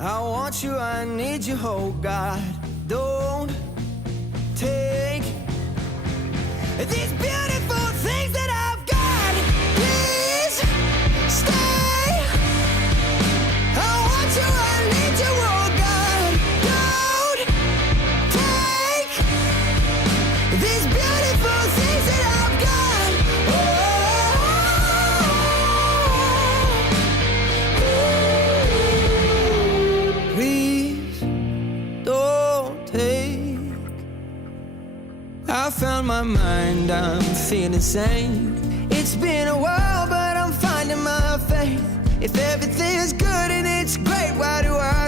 I want you, I need you, oh God. Don't take these beautiful things that I've got. Please stay. I want you, I need you, oh God. Don't take these beautiful things that I've got. Please don't take. I found my mind, I'm feeling sane. It's been a while, but I'm finding my faith. If everything's good and it's great, why do I